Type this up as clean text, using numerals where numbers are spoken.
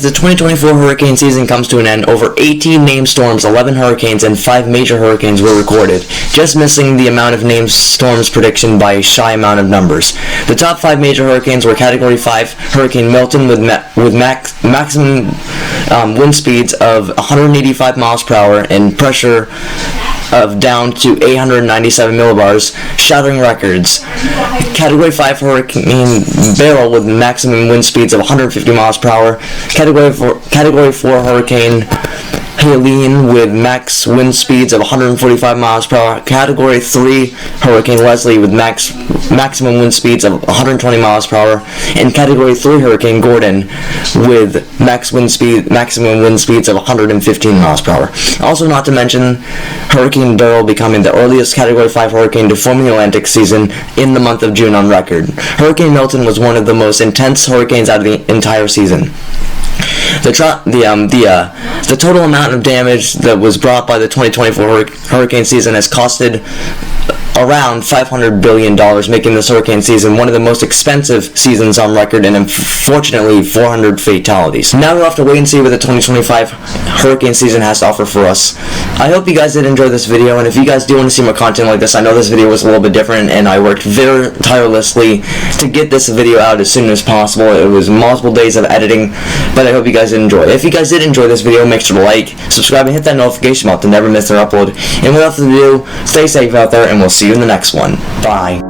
As the 2024 hurricane season comes to an end, over 18 named storms, 11 hurricanes, and 5 major hurricanes were recorded, just missing the amount of named storms prediction by a shy amount of numbers. The top 5 major hurricanes were Category 5 Hurricane Milton with maximum wind speeds of 185 miles per hour and pressure of down to 897 millibars, shattering records. Category 5 Hurricane Beryl with maximum wind speeds of 150 miles per hour. Category 4 Hurricane Helene with max wind speeds of 145 miles per hour. Category 3 Hurricane Leslie with maximum wind speeds of 120 miles per hour. And Category 3 Hurricane Gordon with maximum wind speeds of 115 miles per hour. Also, not to mention Hurricane Beryl becoming the earliest Category 5 hurricane to form the Atlantic season in the month of June on record. Hurricane Milton was one of the most intense hurricanes out of the entire season. The total amount of damage that was brought by the 2024 hurricane season has costed around $500 billion, making this hurricane season one of the most expensive seasons on record, and unfortunately 400 fatalities. Now we'll have to wait and see what the 2025 hurricane season has to offer for us. I hope you guys did enjoy this video, and if you guys do want to see more content like this, I know this video was a little bit different, and I worked very tirelessly to get this video out as soon as possible. It was multiple days of editing, but I hope you guys did enjoy. If you guys did enjoy this video, make sure to like, subscribe, and hit that notification bell to never miss an upload. And without further ado, stay safe out there, and we'll see you in the next one. Bye.